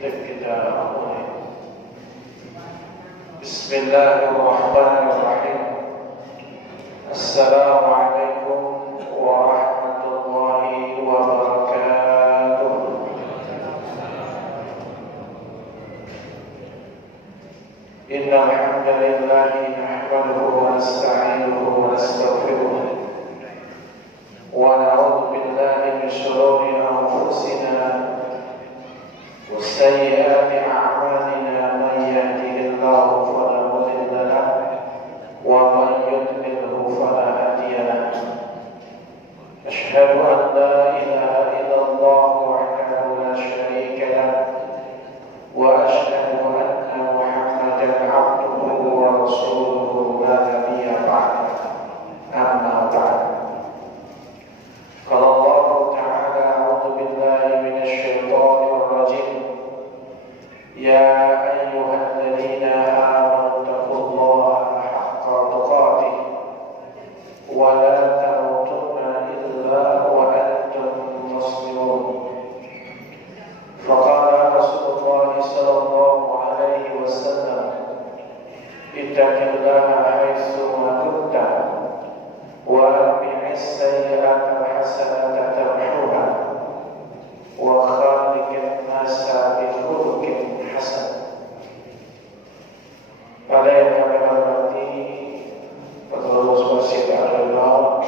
kita mulai. Bismillahirrahmanirrahim. Assalamualaikum warahmatullahi wabarakatuh. Innal hamdalillah nahmaduhu wa nasta'inuhu wa nastaghfiruh wa na'udzu billahi min shururi anfusina وسيئات أعمالنا من يهده الله فلا مضل له ومن يضلله فلا هادي له أشهد أن لا إله إلا الله وحده لا شريك له وأشهد أن محمدا عبده ورسوله لا نبي بعده أما بعد قال الله تعالى أعوذ بالله من الشيطان الرجيم يا أيها الذين آمنوا اتقوا الله حق تقاته ولا تموتن إلا وأنتم مسلمون فقال رسول الله صلى الله عليه وسلم اتق الله حيثما كنت وأتبع السيئة الحسنة تمحوها وخالق الناس بخلق hasan. Pada yang kami hormati penerus masjid Al-Nur,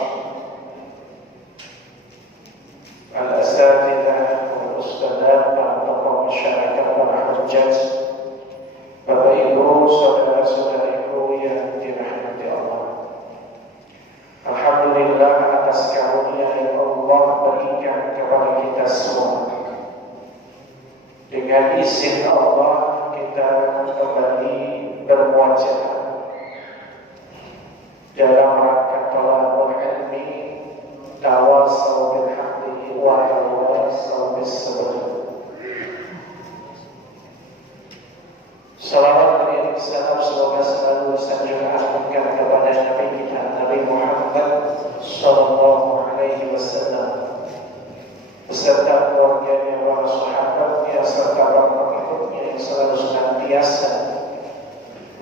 al-asatidzah, al-ustadzah, para tokoh masyarakat, para hujjaj, Bapak Ibu, saudara-saudariku yang dirahmati Allah. Alhamdulillah atas karunia yang Allah berikan kepada kita semua. Dengan izin Allah kita kembali bermuajah dalam rangka thalabul ilmi, tawassaw bil haqqi wa tawassaw bis sabr. Salawat dan salam semoga selalu sanjungan agunkan kepada Nabi kita Nabi Muhammad sallallahu alaihi wasallam beserta keluarganya, para sahabatnya, serta para pengikutnya yang selalu senantiasa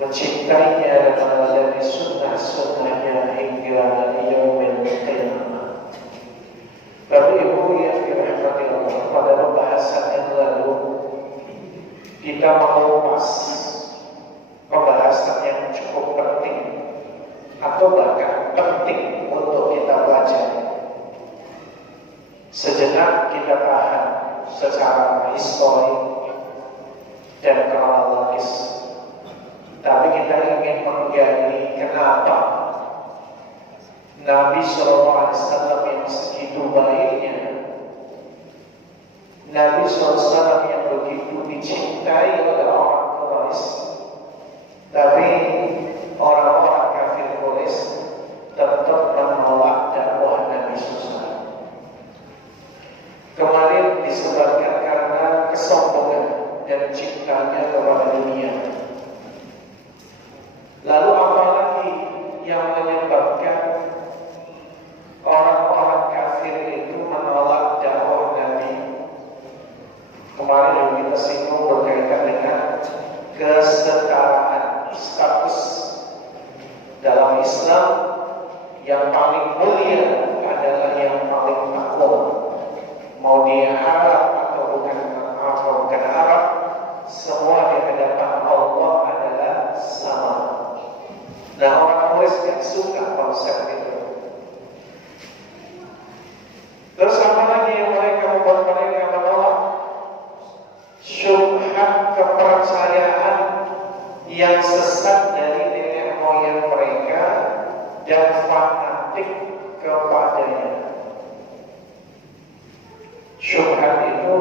mencintainya dan meneladani sunnah-sunnahnya hingga yaumil qiyamah. Bapak Ibu yang dirahmati Allah, pada pembahasan yang lalu kita mengupas pembahasan yang cukup penting atau bahkan penting untuk kita pelajari. Sejenak kita paham secara histori dan kronologis, tapi kita ingin menggali kenapa Nabi SAW yang segitu baiknya, Nabi SAW yang begitu dicintai oleh orang Quraisy, tapi orang-orang kafir Quraisy tetap menolak dakwah Nabi SAW. Kemarin disebabkan karena kesombongan dan cintanya kepada dunia. Lalu apalagi yang menyebabkan orang-orang kafir itu menolak dakwah Nabi? Kemarin yang kita singgung berkaitan dengan kesetaraan status dalam Islam. Yang paling mulia adalah yang paling takwa. Mau dia Arab atau bukan Arab, semua di hadapan Allah adalah sama. Nah, orang Quraisy tidak suka konsep itu. Terus apa lagi yang mereka membuat mereka menolak? Syubhat kepercayaan yang sesat dari nenek moyang mereka dan fanatik kepadanya. Syubhat itu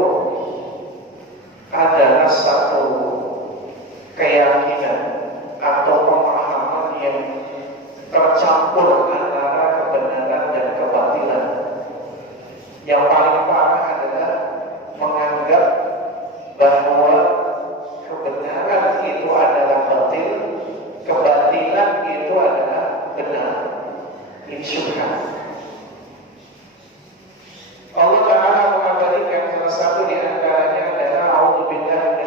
adalah satu keyakinan atau pemahaman yang tercampur antara kebenaran dan kebatilan. Yang paling parah adalah menganggap bahwa kebenaran itu adalah batil, kebatilan itu adalah benar. Ini syubhat. Allah Ta'ala mengabadikan salah satu di antaranya adalah a'udzubillahi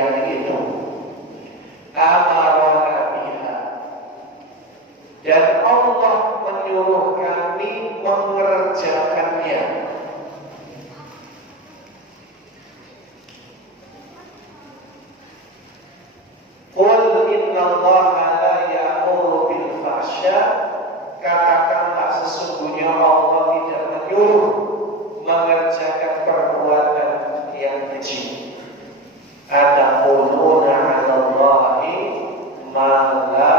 yang itu. Amarana biha, dan Allah menyuruh kami mengerjakannya. Qul innallaha la ya'muru bil fahsya, katakanlah sesungguhnya Allah tidak menyuruh mengerjakan perbuatan yang keji. Ataquluna 'ala Allahi ma la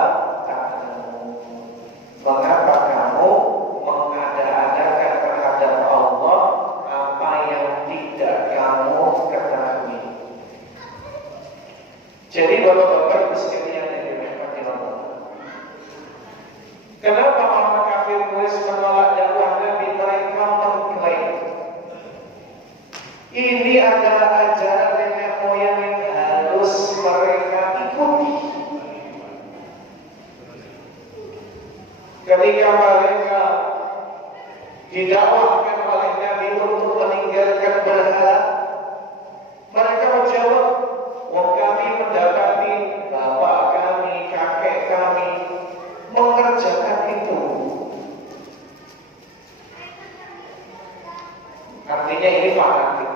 ta'lamun. Mengapa kamu mengada-adakan terhadap Allah apa yang tidak kamu ketahui? Jadi bapak-bapak sekalian yang dirahmati Allah, kenapa orang kafir Quraisy menolak dakwah Nabi? Mereka mengklaim ini adalah ajaran nenek moyang yang harus mereka ikuti. Ketika mereka didakwahkan oleh Nabi untuk meninggalkan berhala, mereka menjawab, wong kami mendapati bapak kami, kakek kami mengerjakan itu. Artinya ini fanatik.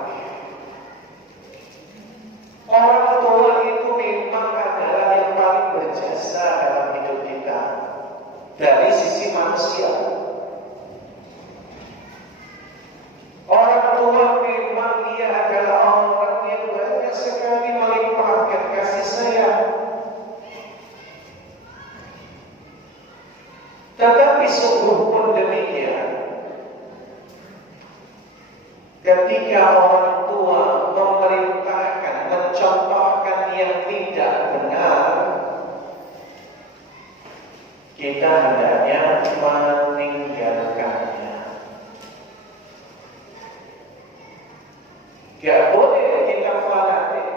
Orang tua itu memang adalah yang paling berjasa dalam hidup kita dari sisi manusia. Orang tua memang dia adalah orang yang banyak sekali melimpahkan kasih sayang. Tetapi sungguh pun demikian, ketika orang tua memerintahkan, mencontohkan yang tidak benar, kita hendaknya meninggalkannya. Gak boleh kita fanatik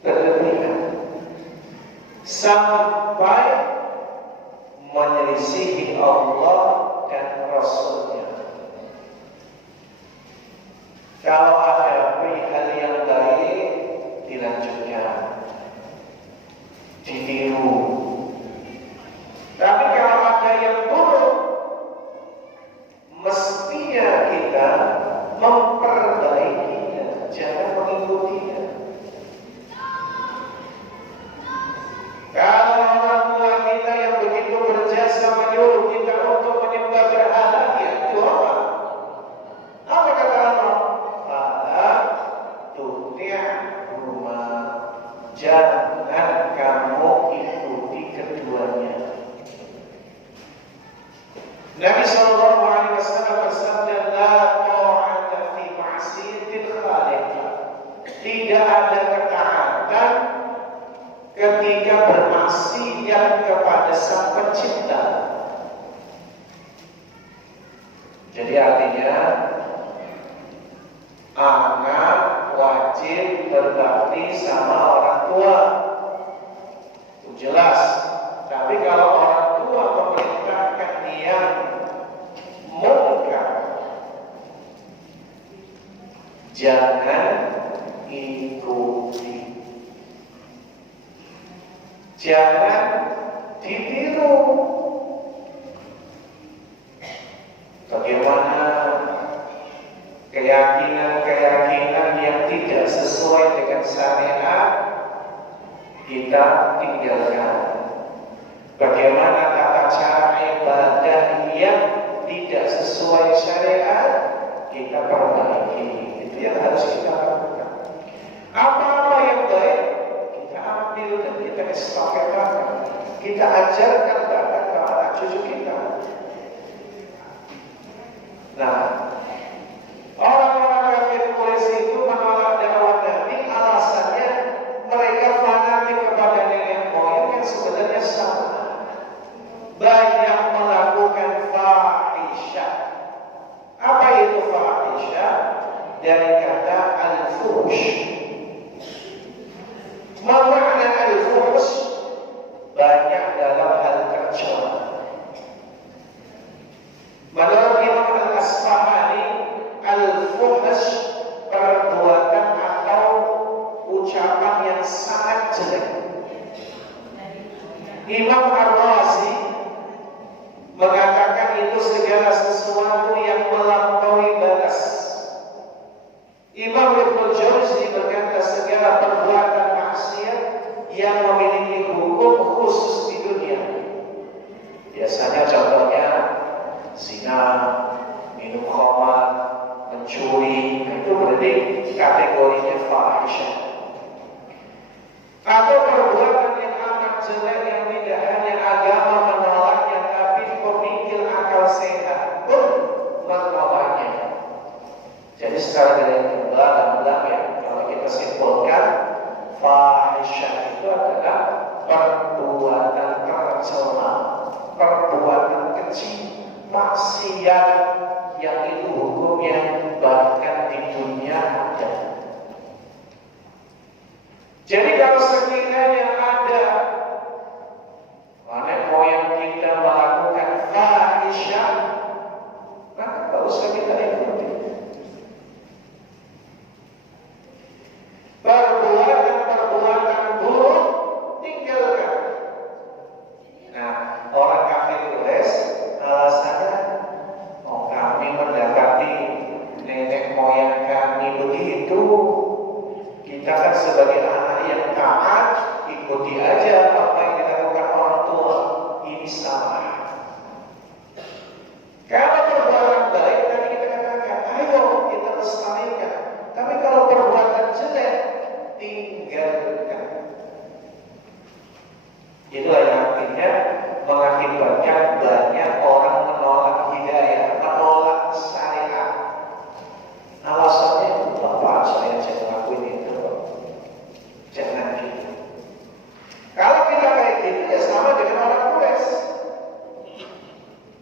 berlebihan sampai menyelisihi Allah dan Rasulnya. Kalau ada hal yang baik, dilanjutkan, ditiru. Tapi kalau ada yang buruk, mestinya kita memperbaikinya, jangan mengikutinya. Kalau orang tua kita yang begitu berjasa menyuruh kita untuk menyembah berhala, ya itu apa? Apa kata Allah? Fala tuti'huma, jangan kamu ikuti keduanya. Nabi sallallahu alaihi wasallam bersabda, la ta'ata fi ma'siyatil khaliq. Tidak ada ketaatan ketika bermaksiat kepada Sang Pencipta. Jadi artinya anak wajib berbakti sama orang tua, itu jelas. Tapi kalau orang tua memerintahkan yang mungkar, jangan ikuti, jangan ditiru. Bagaimana keyakinan-keyakinan yang tidak sesuai dengan syariat kita tinggalkan. Bagaimana tata cara ibadah yang tidak sesuai syariat kita perbaiki. Itu yang harus kita lakukan. Apa-apa yang baik kita ambil dan kita estafetkan, kita ajarkan bahkan ke anak cucu kita. Nah, orang-orang kafir Quraisy itu menolak dakwah Nabi, alasannya mereka fanatik kepada nenek moyang yang sebenarnya salah. Banyak melakukan fahisyah. Apa itu fahisyah? Dari kata al-fuhsh. Makna al-fuhsh banyak dalam hal tercela. Imam Ar-Razi mengatakan itu segala sesuatu yang melampaui batas. Imam Ibnu Jauzi berkata segala perbuatan maksiat yang memiliki hukum khusus di dunia. Biasanya contohnya zina, minum khamar, mencuri, itu berarti kategorinya fahisyah. Atau perbuatan yang amat jelek yang tidak hanya agama menolaknya, tapi pemikir akal sehat pun menolaknya. Jadi secara dalam ya, kalau kita simpulkan, fahisyah itu adalah perbuatan tercela, perbuatan kecil, maksiat yang itu hukumnya bahkan di dunia ada. Jadi kalau sekiranya ada nenek moyang kita melakukan fahisyah, maka tak usah kita ikuti. Perbuatan buruk tinggalkan. Nah, orang kafir tulis alasannya, oh kami mendapati nenek moyang kami begitu, kita kan sebagai anak yang taat ikuti aja apa yang dilakukan orang tua. Ini salah. Kalau perbuatan baik tadi kita katakan, ayo kita lestarikan. Tapi kalau perbuatan jelek, tinggalkan. Itulah yang artinya mengakibatkan banyak orang menolak hidayah, menolak syariat. Alasannya, bapak saya jangan ngelakuin itu, jangan gitu. Kalau kita kayak gitu ya sama dengan orang Quraisy.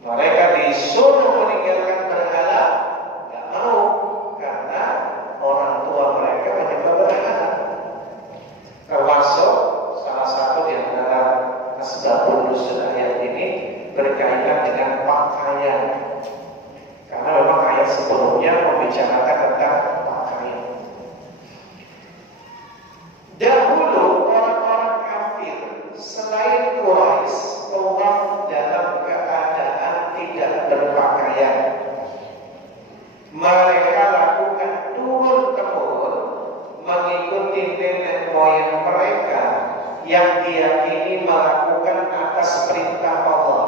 Mereka disuruh meninggalkan berhala, nggak mau karena orang tua mereka menyembah berhala. Termasuk salah satu di antara asbabun nuzul ayat ini berkaitan dengan pakaian. Karena memang ayat sebelumnya membicarakan tentang pakaian. Dahulu orang-orang kafir selain Quraisy tawaf dalam keadaan tidak berpakaian. Mereka lakukan turun-temurun mengikuti nenek moyang mereka yang diyakini melakukan atas perintah Allah.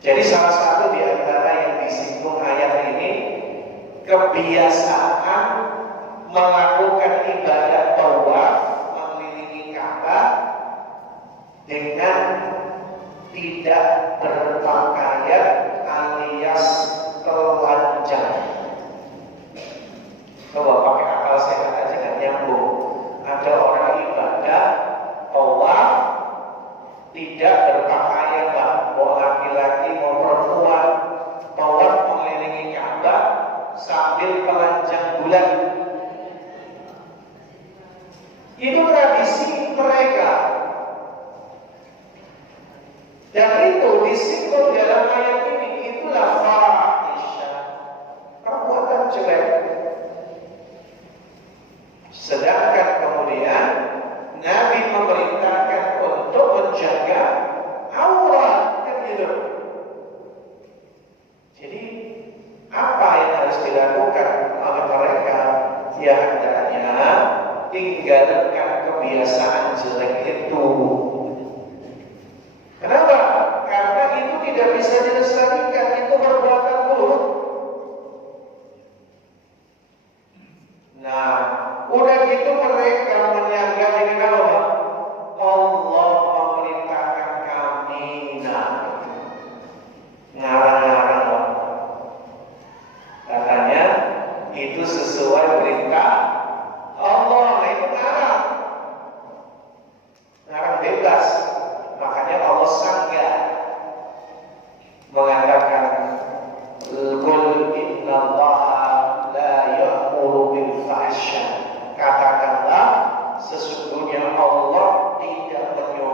Jadi salah satu di antara yang disinggung ayat ini, kebiasaan melakukan ibadah tawaf mengelilingi Ka'bah dengan tidak berpakaian alias telanjang. Coba pakai akal sehat aja nggak nyambung. Ada orang ibadah tawaf tidak berpakaian, mau laki-laki mau perempuan, tawaf mengelilingi Ka'bah sambil telanjang bulan. Itu tradisi mereka. Dan itu disinggung dalam ayat ini, itulah fahisyah, perbuatan jelek. Sedangkan kemudian Nabi memerintahkan untuk menjaga aurat kan gitu. Jadi apa yang harus dilakukan oleh mereka? Ya hendaknya tinggalkan kebiasaan jelek itu. Kenapa? Karena itu tidak bisa dilestarikan, itu perbuatan buruk. Nah, udah gitu mereka menyangka dengan apa? Allah memerintahkan kami, ngarang-ngarang. Katanya itu sesuai perintah Allah, itu ngarang. Ngarang bebas. Makanya Allah sanggah mengatakan, qul innallaha la ya'muru bil fahsya. Katakanlah sesungguhnya Allah tidak menyuruh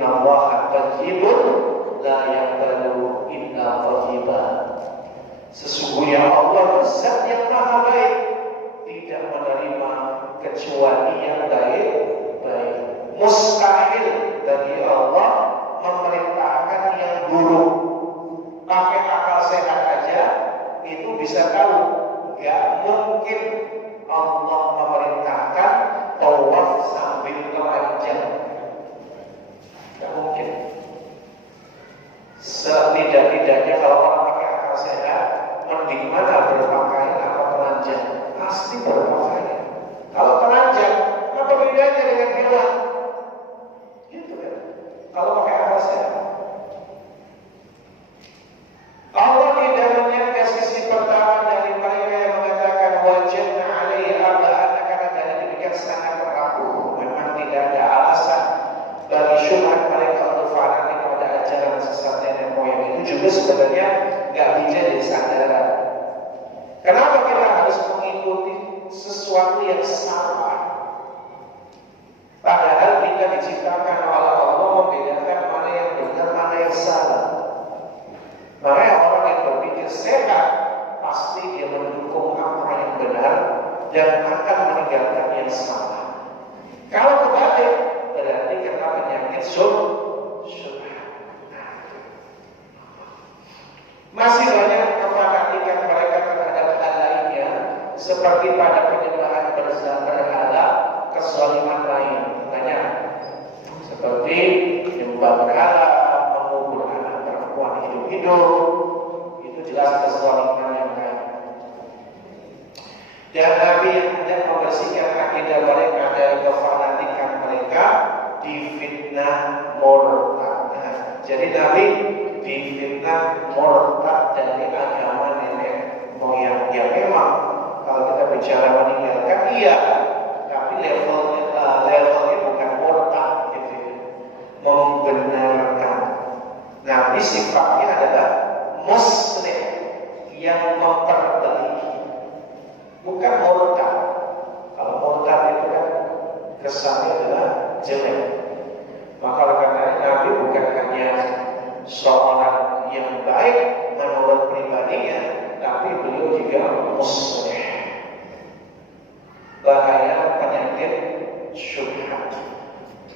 Innallaha thayyibun la yaqbalu illa thayyiban. Sesungguhnya Allah zat yang maha baik, tidak menerima kecuali yang baik-baik. Mustahil bagi Allah memerintahkan yang buruk. Pakai akal sehat aja itu bisa tahu, gak mungkin Allah memerintahkan tawaf sambil telanjang. Gak mungkin. Setidak-tidaknya kalau orang pakai akal sehat, mending mana berpakaian atau telanjang? Pasti berpakaian. Kalau telanjang, apa bedanya dengan hewan? Gitu kan? Kalau pakai akal sehat. Allah tidak menyangka sisi pertama dari mereka yang mengatakan wajadna alaihi aba'ana, karena dari demikian sangat rapuh. Memang tidak ada alasan bagi syubhat mereka untuk fanatik pada ajaran sesat nenek moyang. Itu juga sebenarnya nggak bisa jadi sandaran. Kenapa kita harus mengikuti sesuatu yang salah? Padahal kita diciptakan oleh Allah membedakan mana yang benar, mana yang salah. Makanya orang yang berpikir sehat pasti dia mendukung apa yang benar dan akan meninggalkan yang salah. Kalau kebalik berarti kena penyakit syubhat. Masih banyak kefanatikan mereka terhadap hal lainnya, seperti pada penyembahan berhala, kezaliman lain. Banyak seperti menyembah berhala, mengubur anak perempuan hidup-hidup, itu jelas kezaliman yang lain. Dan Nabi yang hendak membersihkan akidah mereka dari kefanatikan mereka difitnah murtad. Jadi Nabi difitnah murtad dari agama nenek moyang. Ya memang kalau kita bicara meninggalkan, iya, tapi levelnya bukan murtad gitu, membenarkan. Nabi sifatnya adalah muslim yang memperbaiki, bukan murtad. Kalau murtad itu kan kesannya adalah jelek. Maka karena Nabi bukan hanya seorang yang baik menurut pribadinya, tapi beliau juga muslim. Bahaya penyakit syubhat.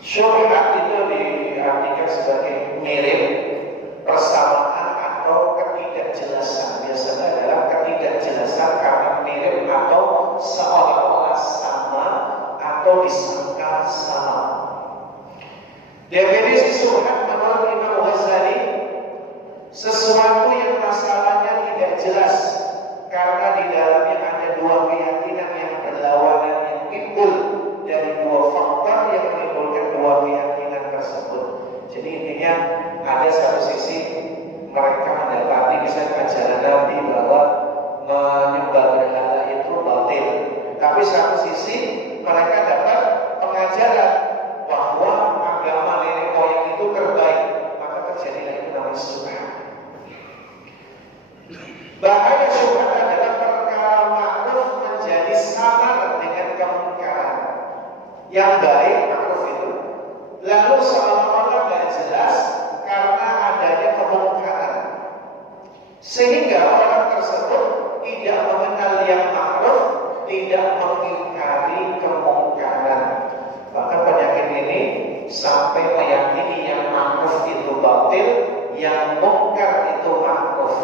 Syubhat itu diartikan sebagai mirip, persamaan atau ketidakjelasan. Biasanya adalah ketidakjelasan karena mirip atau seolah-olah sama atau disangka sama. Definisi syubhat menurut Imam Ghazali, sesuatu yang masalahnya tidak jelas karena di dalamnya ada dua keyakinan yang berlawanan yang timbul dari dua faktor yang menimbulkan dua keyakinan tersebut. Jadi intinya ada satu sisi mereka mendapati misalnya ajaran Nabi bahwa menyembah berhala itu batil, tapi satu sisi mereka dapat pengajaran bahwa agama nenek moyang itu terbaik, maka terjadilah itu namanya syubhat. Bahaya syubhat adalah perkara ma'ruf menjadi samar dengan kemungkaran. Yang baik ma'ruf itu lalu seolah-olah gak jelas karena adanya kemungkaran, sehingga orang tersebut tidak mengenal yang ma'ruf, tidak mengingkari kemungkaran. Maka penyakit ini sampai meyakini yang ma'ruf itu batil, yang mungkar itu ma'ruf,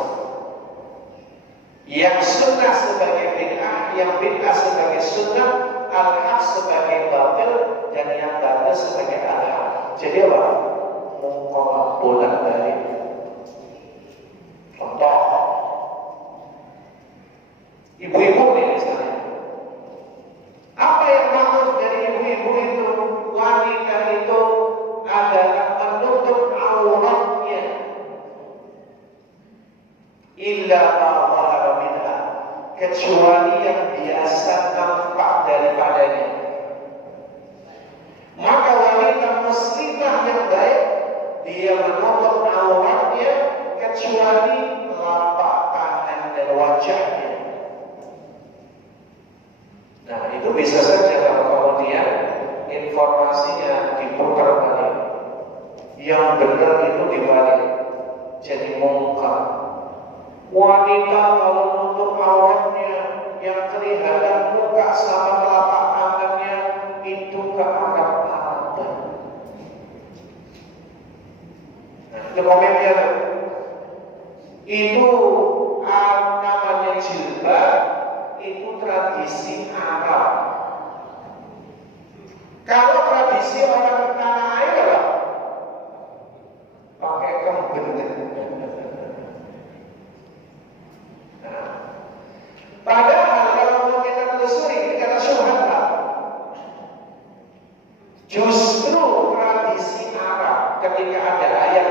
yang sunnah sebagai bid'ah, yang bid'ah sebagai sunnah, al-haq sebagai batil, dan yang batil sebagai al-haq. Jadi apa? Mungkar bolak-balik. Contoh, ibu-ibu nih misalnya, apa yang ma'ruf dari ibu-ibu itu? Wanita itu adalah menutup auratnya illa ma'zahara minha, kecuali yang biasa nampak daripadanya. Maka wanita muslimah yang baik, dia menutup aurat yang benar itu dibalik jadi mungkar. Wanita kalau nutup auratnya yang kelihatan muka sama telapak tangannya itu kearab-araban. Nah, itu komennya itu namanya jilbab, itu tradisi Arab. Kalau tradisi orang tanah air apa? Pakai kemben. Nah, padahal kalau mau kita telusuri ini kata syubhat Pak. Justru tradisi Arab ketika ada ayat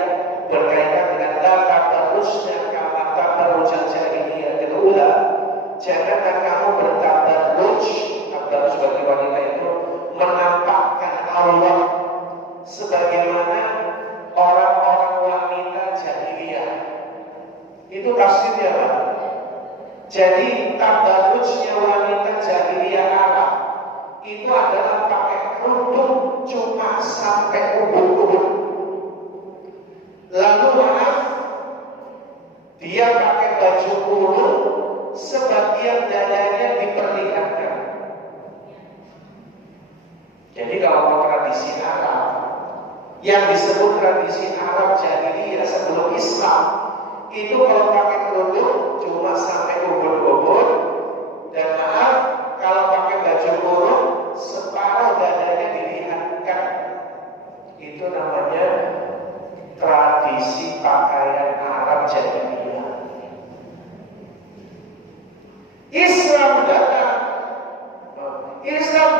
berkaitan dengan data terusnya kama tabarrujal jahiliyah ula, janganlah kamu bertabarruj. Tabarruj bagi wanita itu menampakkan aurat sebagaimana orang-orang wanita jahiliyah. Itu tafsirnya Pak. Jadi tabarrujnya wanita jahiliyah Arab itu adalah pakai kerudung cuma sampai ubun-ubun. Lalu maaf, dia pakai baju kurung, sebagian dadanya diperlihatkan. Jadi kalau mau tradisi Arab, yang disebut tradisi Arab jahiliyah sebelum Islam, itu kalau pakai kerudung cuma sampai ubun-ubun, dan maaf, kalau pakai baju kurung separuh dadanya dilihatkan. Itu namanya tradisi pakaian Arab jahiliyah. Islam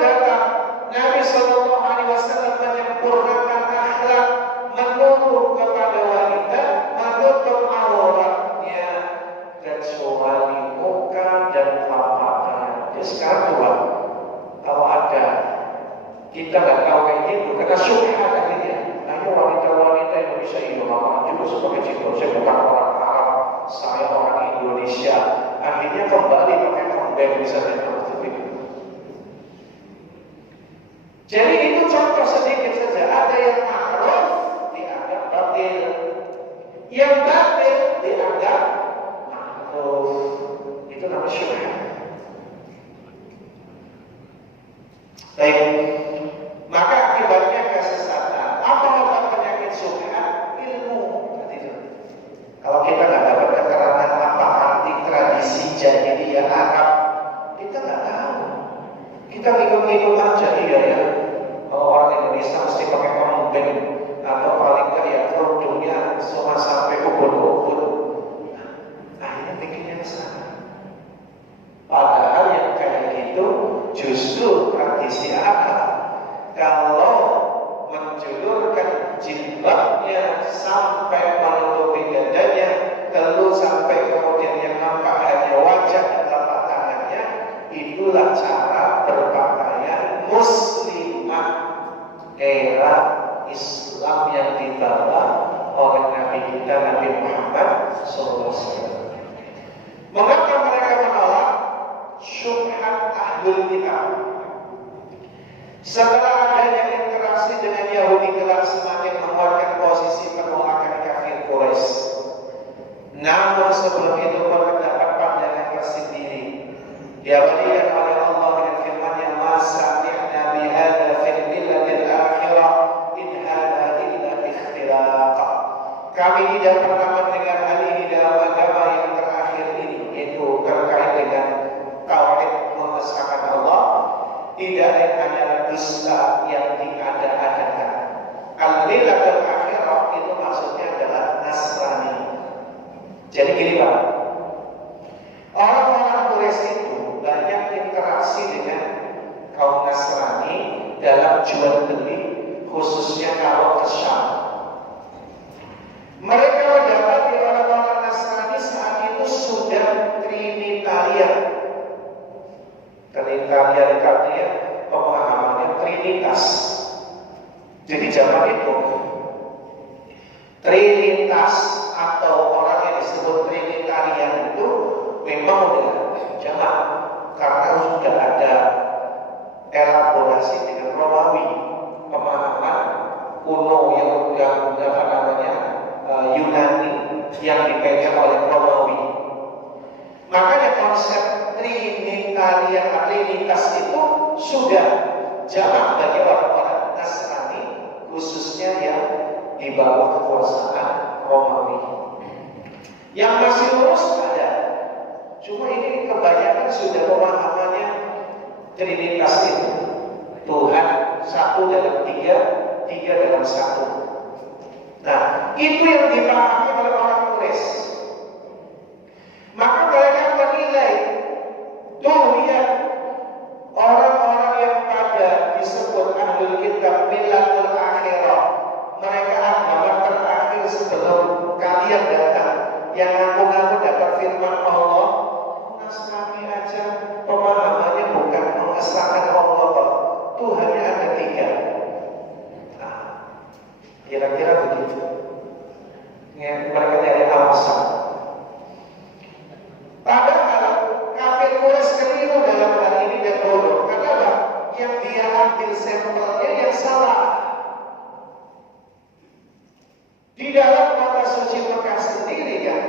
datang, Nabi Sallallahu Alaihi Wasallam menyempurnakan akhlak, menuntut kepada wanita, menutup auratnya kecuali muka dan telapak tangan. Ya sekarang coba, kalau ada kita nggak tahu kayak gitu, karena syubhat akhirnya. Ayo wanita-wanita Indonesia itu ngapain juga sebagai jilbab? Saya bukan orang Arab, saya orang Indonesia. Akhirnya kembali pakai kemben misalnya. Jadi itu contoh sedikit saja. Ada yang ma'ruf dianggap batil, yang batil dianggap ma'ruf. Itu namanya syubhat. Baik, maka akibatnya kesesatan. Apa obat penyakit syubhat? Ilmu. Kalau kita nggak dapat keterangan apa arti tradisi jahiliyah Arab, kita nggak tahu. Kita ngikut-ngikut aja ya. Kalau orang Indonesia mesti pakai kemben atau paling nggak ya kerudungnya cuma sampai ubun-ubun. Akhirnya bikinnya salah. Padahal yang kayak gitu justru tradisi Arab. Kalau menjulurkan jilbabnya sampai menutupi dadanya, lalu sampai kemudian yang nampak hanya wajah dan telapak tangannya, itulah cara berpakaian muslimah era Islam yang dibawa oleh Nabi kita Nabi Muhammad SAW. Mengapa mereka menolak syubhat ahlul kitab? Setelah adanya interaksi dengan Yahudi kelak semakin menguatkan posisi penolakan kafir Quraisy. Namun sebelum itu terdapat pandangan tersendiri. Diabadikan oleh Allah dengan firman-Nya, "Ma sami'na bihadza fil millatil akhirah in hadza illa ikhtilaq." Kami tidak pernah mendengar hal ini dalam agama yang terakhir ini, yaitu terkait dengan tauhid mengesahkan Allah. Tidak lain hanyalah dusta yang diada-adakan. Al-millatul akhirah itu maksudnya adalah Nasrani. Jadi gini Pak, orang-orang Quraisy itu banyak interaksi dengan kaum Nasrani dalam jual beli, khususnya kalau ke Syam. Mereka mendapati orang-orang Nasrani saat itu sudah Trinitarian. Trinitarian artinya pemahamannya Trinitas. Jadi zaman itu Trinitas atau orang yang disebut Trinitarian itu memang udah jamak, karena sudah ada elaborasi dengan Romawi, pemahaman kuno yang di bawah kekuasaan Romawi. Yang masih lurus ada, cuma ini kebanyakan sudah pemahamannya Trinitas itu, Tuhan satu dalam tiga, tiga dalam satu. Nah, itu yang dipahami oleh orang Quraisy. Maka mereka menilai, tuh lihat orang-orang yang pada disebut ahlul kitab millatul akhirah, mereka agama terakhir sebelum kalian datang, yang ngaku-ngaku dapat firman Allah. Nasrani aja pemahamannya bukan mengesahkan Allah, Tuhannya ada tiga. Nah, kira-kira begitu. Mereka dari alasan. Padahal kafir Quraisy keliru dalam hal ini dan bodoh. Karena apa? Yang dia ambil sampelnya yang salah. Di dalam kota suci Mekah sendiri kan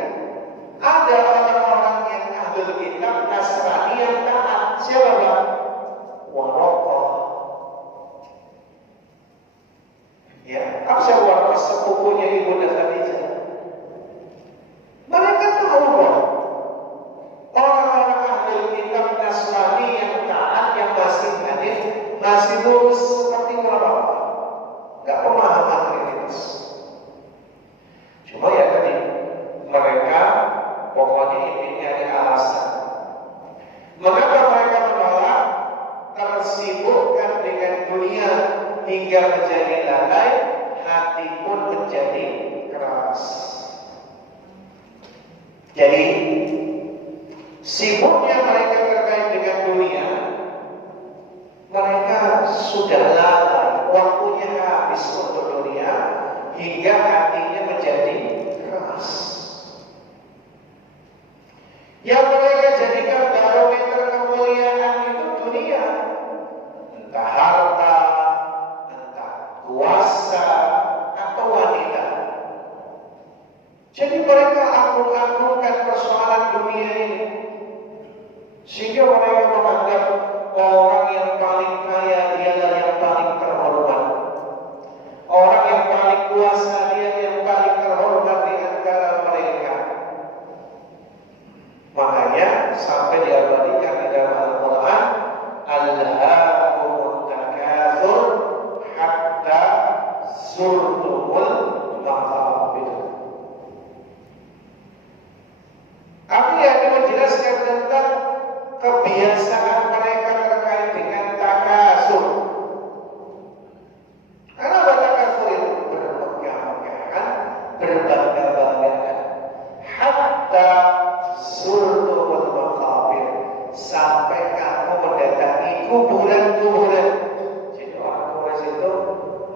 ada orang-orang yang ahlul kitab Nasrani yang taat. Siapa Pak? Waraqah. Ya, apa siapa Waraqah? Sepupunya Ibunda Khadijah. Mereka tahu kok. Orang-orang ahlul kitab Nasrani yang taat, yang masih hadis, masih lurus seperti Waraqah. Gak pemahaman kritis. Cuma ya tadi mereka pokoknya intinya ada alasan. Mengapa mereka menolak? Tersibukkan dengan dunia hingga menjadi lalai, hati pun menjadi keras. Jadi sibuknya mereka terkait dengan dunia, mereka sudah lalai, waktunya habis untuk dunia hingga hatinya menjadi keras. Yang mereka jadikan barometer kemuliaan itu dunia, entah harta, entah kuasa, atau wanita. Jadi mereka agung-agungkan persoalan dunia ini, sehingga mereka menganggap orang yang paling kaya dialah yang paling terhormat. Orang yang paling kuasa dia yang paling terhormat di antara mereka. Makanya sampai diabadikan di dalam Al-Quran, Alhaakumut takatsur hatta zurtumul maqabir. Artinya ini menjelaskan tentang kebiasaan mereka terkait dengan takasur. Karena takasur itu bermegah-megahan, berbangga-banggaan, hatta zurtumul maqabir, sampai kamu mendatangi kuburan-kuburan. Jadi orang Quraisy itu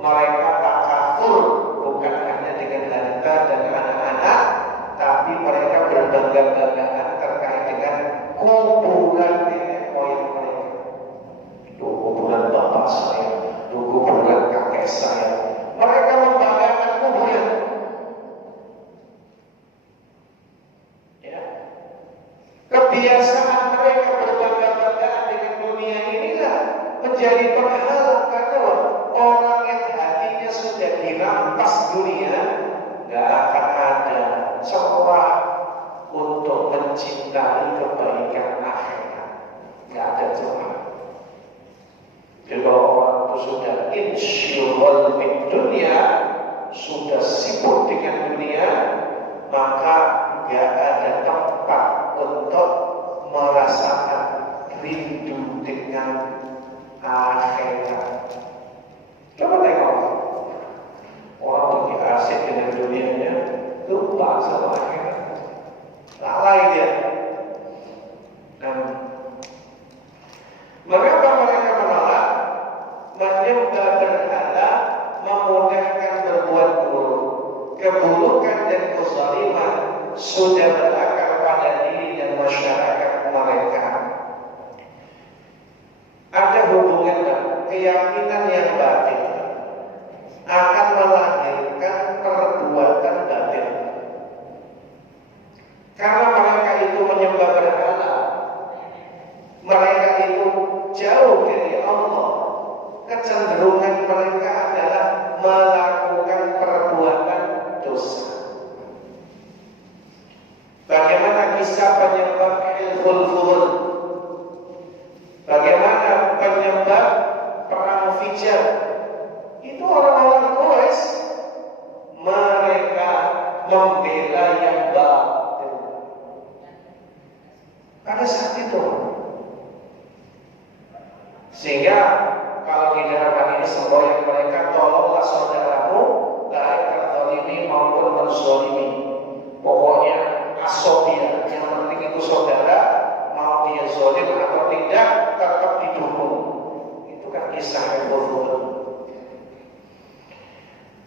mereka takasur bukan hanya dengan harta dan anak-anak, tapi mereka berbangga-banggaan terkait dengan kuburan nenek moyang mereka. Itu kuburan bapak saya, itu kuburan kakek saya. Mereka membanggakan kuburan. Ya. Kebiasaan mereka berbangga-banggaan dengan dunia inilah menjadi penghalang, karena orang yang hatinya sudah dirampas dunia gak akan ada celah untuk mencintai kebaikan akhirat. Gak ada celah. Jadi kalau orang itu sudah insyirul di dunia, sudah sibuk dengan dunia, maka gak ada tempat untuk merasakan rindu dengan akhirat. Coba tengok orang lagi asik dengan dunianya, lupa sama akhirat, lalai dia. Mengapa mereka menolak? Menyembah berhala memudahkan berbuat buruk. Keburukan dan kezaliman sudah berakar pada diri dan masyarakat mereka. Ada hubungan keyakinan yang batin akan melahirkan perbuatan batin. Karena mereka itu menyembah berhala, mereka itu jauh dari Allah, kecenderungan mereka adalah melakukan perbuatan perang Fijar. Itu orang-orang Quraisy, mereka membela yang batil. Pada saat itu, sehingga kalau di hadapan ini semboyan mereka, tolonglah saudaramu, baik terzalimi maupun terzalimi. Pokoknya asobia, yang penting itu saudara, mau dia zalim atau tidak, tetap didukung. Itu kan kisah yang berbeda.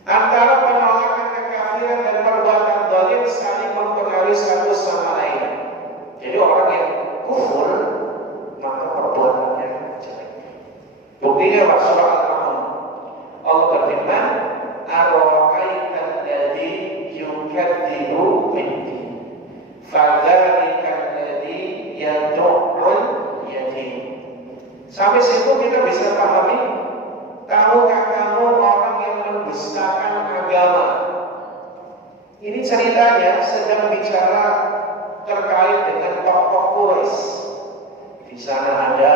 Antara penolakan kekafiran dan perbuatan zalim saling mempengaruhi satu sama lain. Jadi orang yang kufur, maka perbuatannya jelek. Buktinya Rasulullah Al-Rahman, Allah berfirman, "Ara'aital ladzi yukadzibu bid-din, fadzalikal ladzi yad'ul yatim." Sampai situ kita bisa pahami, tahukah kamu orang yang mendustakan agama? Ini ceritanya sedang bicara terkait dengan tokoh Quraisy. Di sana ada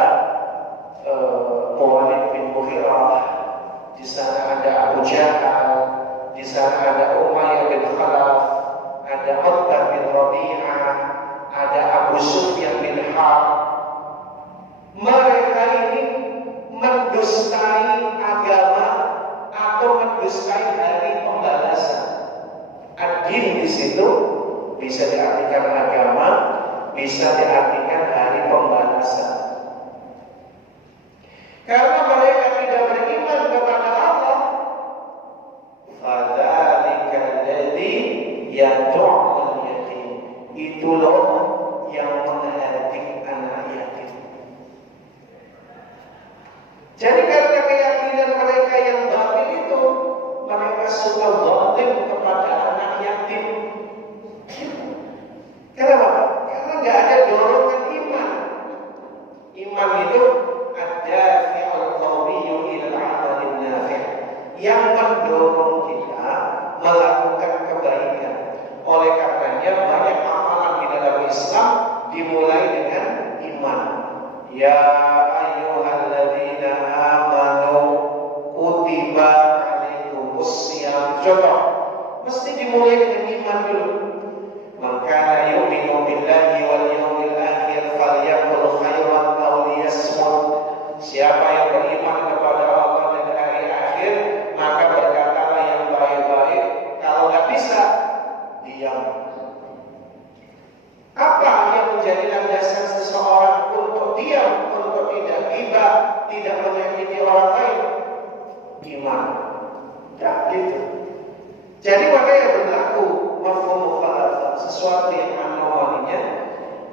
Walid bin Mughirah, di sana ada Abu Jahal, di sana ada Umayyah bin Khalaf, ada Utbah bin Rabi'ah, ada Abu Sufyan bin Harb. Mereka ini mendustai agama atau mendustai hari pembalasan. Ad-din di situ bisa diartikan agama, bisa diartikan hari pembalasan. Karena mereka tidak beriman kepada Allah, fadzalikal ladzi yad'ul yatim. Itulah yang menghardik anak yatim. Jadi karena keyakinan mereka yang batil itu, mereka suka zalim kepada anak yatim. Kenapa? Karena nggak ada dorongan iman. Iman itu ad-dafi'ul qawiyyu ilal 'amalin nafi', yang mendorong kita melakukan kebaikan. Oleh karenanya banyak amalan di dalam Islam dimulai dengan iman. Ya ayyuhalladzina amanu kutiba 'alaikumussyam. Contoh, mesti dimulai dengan iman dulu. Man kana yu'minu billahi wal yawmil akhir falyaqul khairan aw liyasmut. Siapa yang beriman kepada Allah dan hari akhir, maka berkatalah yang baik-baik. Kalau nggak bisa, diam. Apa yang menjadi landasan seseorang untuk diam, untuk tidak ghibah, tidak menyakiti orang lain? Iman. Ya, gitu. Jadi makanya berlaku mafhum mukhalafah, sesuatu yang anomalinya.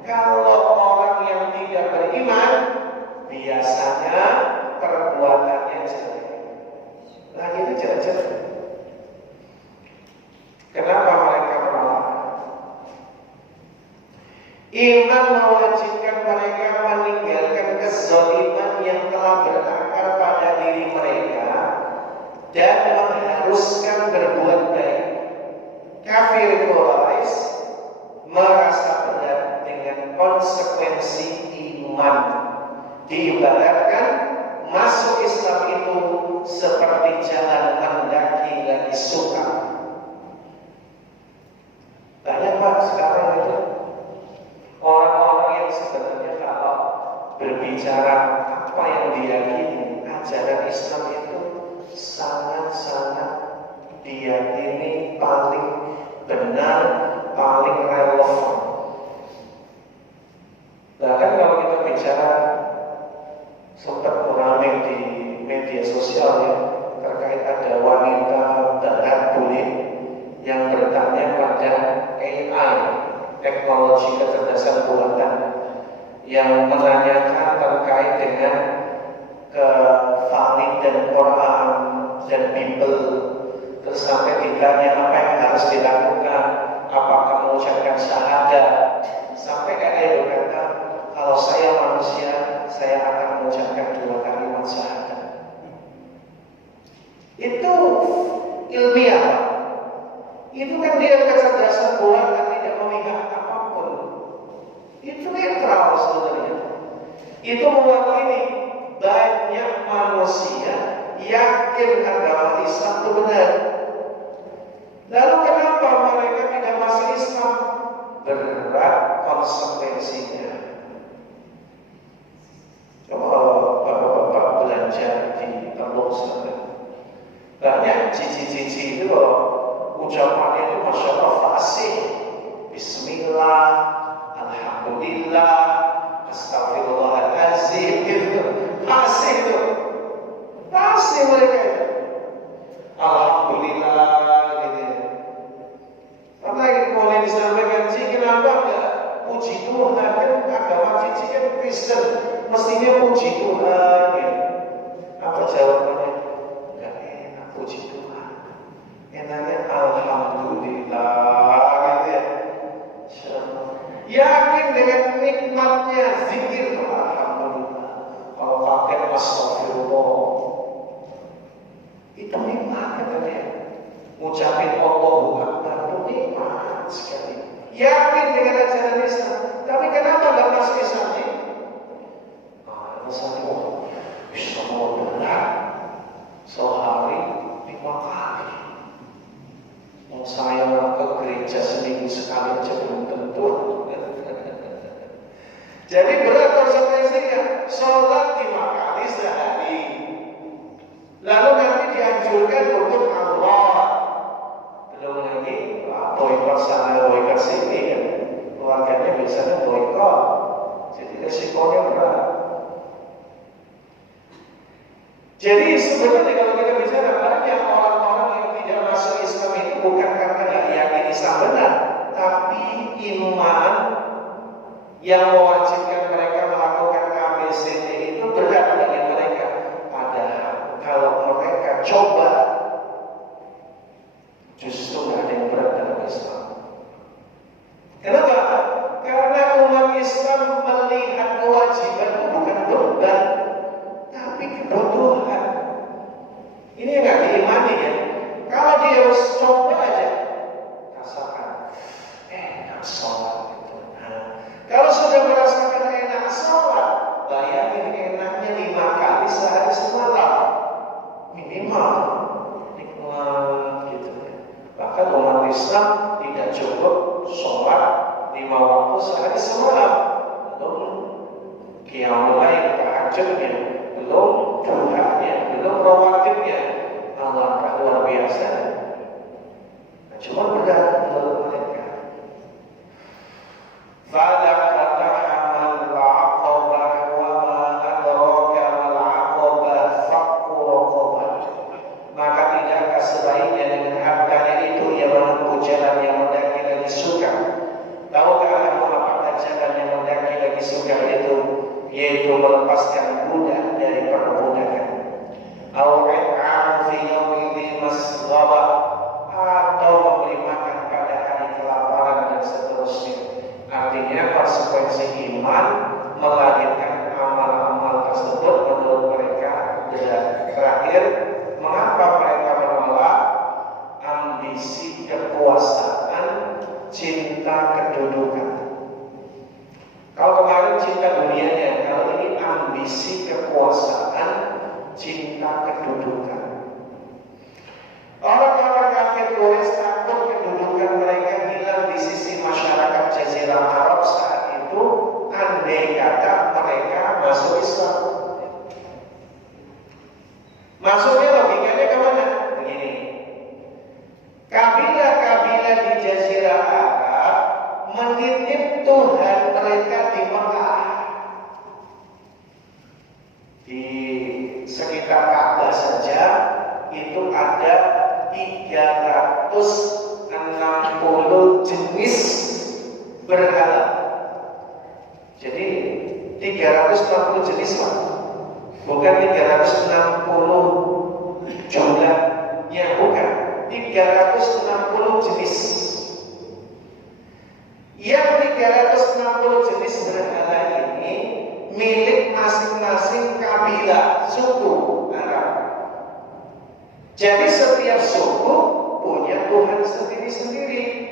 Kalau orang yang tidak beriman, biasanya perbuatannya jelek. Nah, itu jelek-jelek. Kenapa mereka menolak? Iman mewajibkan mereka meninggalkan kezaliman yang telah berakar pada diri mereka dan mengharuskan berbuat baik. Kafir Quraisy merasa berat dengan konsekuensi iman. Diibaratkan masuk Islam itu seperti jalan mendaki lagi suka. Banyak Pak sekarang itu orang-orang yang sebenarnya kalau berbicara apa yang diyakini, ajaran Islam itu sangat-sangat diyakini paling benar, paling relevan. Bahkan kalau kita bicara, sempat ramai di media sosial ya, terkait ada wanita barat bullying yang bertanya pada AI, teknologi kecerdasan buatan, yang menanyakan terkait dengan kevalidan Quran dan Bible. Terus sampai ditanya apa yang harus dilakukan, apakah mengucapkan syahadat. Sampai AI berkata, kalau saya manusia, saya akan mengucapkan 2 kalimat syahadat. Itu ilmiah. Itu kan dia kecerdasan buatan, tidak memihak apapun. Itu netral sebenarnya. Itu mewakili banyak manusia yakin agama Islam itu benar. Lalu kenapa mereka tidak masuk Islam? Berat konsekuensinya. Coba bapak-bapak belanja di tembok sana, banyak cici-cici itu ucapannya itu Masya Allah fasih. Bismillah, Alhamdulillah, Astagfirullahaladzim, gitu. Fasih itu, fasih mereka itu. Alhamdulillah, gitu. Karena boleh disampaikan sih, kenapa enggak puji Tuhan? Kan agama cici kan Kristen, mestinya puji Tuhan, gitu. Apa jawabannya? Enggak enak puji Tuhan. Enaknya Alhamdulillah, gitu ya. Yakin dengan nikmatnya zikir Alhamdulillah. Kalau pakai Astagfirullah, itu nikmat katanya. Ngucapin Allahu Akbar itu nikmat sekali. Yakin dengan ajaran Islam, tapi kenapa nggak masuk Islam sih? Alasannya, bisa mau benar sehari 5 kali. Mau saya ke gereja seminggu sekali aja belum tentu. Jadi berat konsekuensinya, sholat 5 kali sehari. Lalu nanti dianjurkan untuk Allah. Belum lagi boikot sana, boikot sini kan. Keluarganya biasanya boikot. Jadi resikonya berat. Jadi sebenarnya kalau kita bicara banyak orang-orang yang tidak masuk Islam itu bukan karena nggak yakin Islam benar, tapi iman yang mewajibkan mereka melakukan ABCD itu berat bagi mereka. Padahal kalau mereka coba, justru nggak ada yang berat dalam Islam. Kenapa? Karena umat Islam melihat kewajiban itu bukan beban, tapi kebutuhan. Ini yang nggak diimani ya. Kalau dia harus coba aja, rasakan enak sholat. Kalau sudah merasakan enak sholat, bayangin enaknya 5 kali sehari semalam minimal, nikmat gitu ya. Bahkan umat Islam tidak cukup sholat 5 waktu sehari semalam, belum qiyamul lail, tahajudnya, belum duhanya, belum rawatibnya. Alangkah luar biasa. Cuma berat menurut mereka. Maka tidakkah sebaiknya dengan hartanya itu ia menempuh jalan yang mendaki lagi surga? Tahukah kamu apakah jalan yang mendaki lagi surga itu? Yaitu melepaskan budak dari perbudakan. Atau memberi makan pada hari kelaparan dan seterusnya. Artinya konsekuensi iman melahirkan amal-amal tersebut menurut mereka berat. Terakhir, mengapa mereka menolak ambisi kekuasaan, cinta kedudukan? Kalau kemarin cinta dunianya, kalau ini ambisi kekuasaan, cinta kedudukan. Orang-orang kafir Quraisy takut kedudukan mereka hilang di sisi masyarakat Jazirah Arab saat itu, andai kata mereka masuk Islam. Masuknya logikanya kemana? Begini, kabilah-kabilah di Jazirah Arab menitip Tuhan mereka di Mekah, di sekitar Ka'bah saja itu ada 360 jenis berhala. Jadi 360 jenis Pak, bukan 360 jumlahnya, bukan, 360 jenis. Yang 360 jenis berhala ini milik masing-masing kabilah suku Arab. Jadi setiap suku punya Tuhan sendiri-sendiri.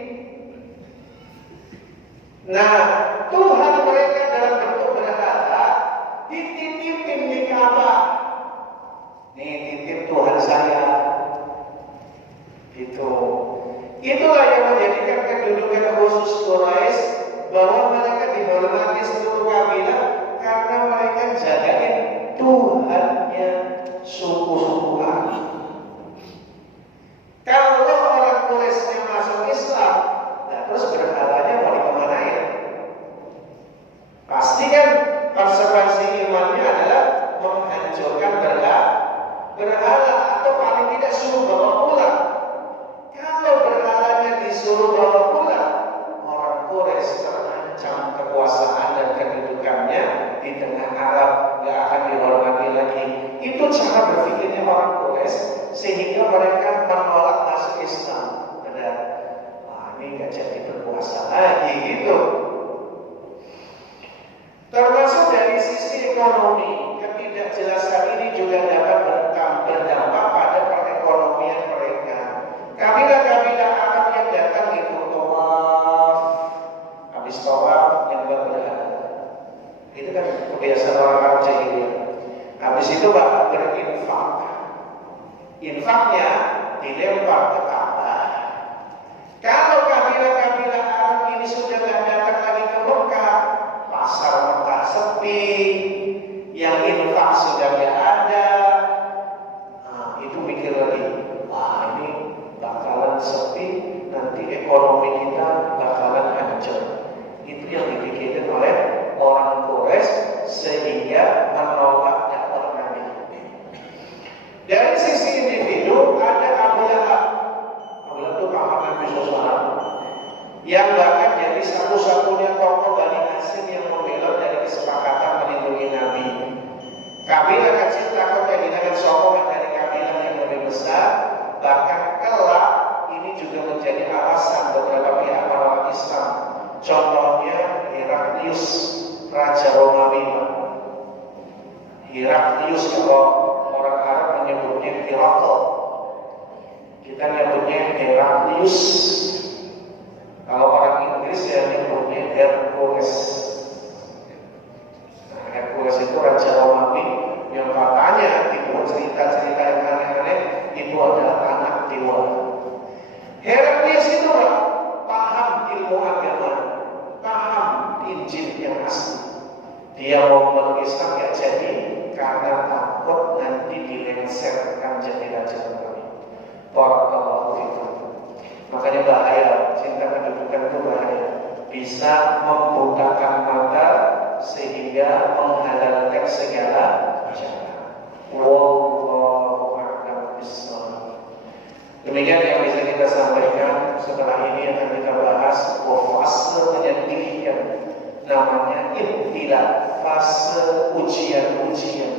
Nah, Tuhan mereka dalam bentuk berhala dititipin di Ka'bah dengan saya. Itulah yang menjadikan kedudukan khusus Quraisy, bahwa mereka dihormati seluruh kabilah karena mereka jagain Tuhannya suku-suku Arab. Kalau orang Quraisy masuk Islam, nah terus berhalanya mau dikemanain? Pasti kan konsekuensi imannya adalah menghancurkan berhala atau paling tidak suruh bawa pulang. Kalau berhalanya disuruh bawa pulang, orang Quraisy terancam kekuasaan dan kedudukannya di tengah Arab, gak akan dihormati lagi. Itu cara berpikirnya orang Quraisy, sehingga mereka menolak masuk Islam. Benar, ini gak jadi berkuasa lagi gitu. Termasuk dari sisi ekonomi, ketidakjelasan ini juga dapat berdampak pada perekonomian mereka. Kabilah-kabilah Arab yang datang itu tawaf, habis tawaf yang berhala. Itu kan kebiasaan orang Arab jahiliyah. Habis itu bakal berinfak. Infaknya dilempar ke Ka'bah. Kalau kabilah-kabilah Arab ini sudah datang lagi ke Mekah, pasar Mekah sepi, yang infak sudah tidak ada. Nah, itu mikir lagi, ini bakalan sepi, nanti ekonomi kita bakalan hancur. Itu yang dipikirkan oleh orang Quraisy, sehingga menolak dakwah Nabi. Dari sisi individu ada Abu Lahab. Abu Lahab itu paman Nabi SAW, yang bahkan jadi satu-satunya tokoh Bani Hashim yang membela dari kesepakatan melindungi Nabi. Kabilah kecil takut kehilangan sokongan dari kabilah yang lebih besar. Bahkan kelak ini juga menjadi alasan beberapa pihak menolak Islam. Contohnya Heraklius, Raja Romawi. Heraklius, kalau orang Arab menyebutnya Herakl, kita menyebutnya Heraklius. Kalau orang Inggris ya menyebutnya Hercules. Nah, Hercules itu Raja Romawi yang katanya dibuat cerita-cerita yang aneh-aneh, itu adalah anak dewa. Heraklius itu paham ilmu agama, paham Injil yang asli. Dia mau meluk Islam gak jadi karena takut nanti dilengsarkan jadi Raja Romawi. Barakallahu fikum. Makanya bahaya, cinta kedudukan itu bahaya. Bisa membukakan mata sehingga menghalalkan segala cara. Wallahu a'lam bishawab. Demikian yang bisa kita sampaikan. Setelah ini akan kita bahas fase menyedihkan, namanya ibtila, fase ujian-ujian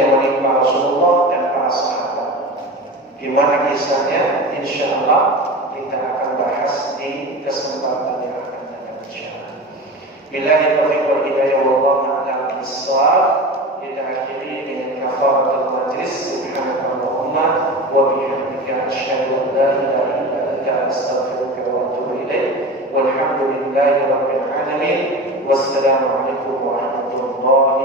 yang menimpa Rasulullah dan para sahabat. Gimana kisahnya? Insya Allah kita akan bahas di kesempatan yang akan datang. Insyaallah. Billahi taufiq wal hidayah, wallahu a'lam bishawab. Kita akhiri dengan kafaratul majlis. Subhanallahumma wa bihamdika asyhadu an la ilaha illa anta astaghfiruka wa atubu ilaik. Walhamdulillahi rabbil alamin. Wassalamu alaikum warahmatullahi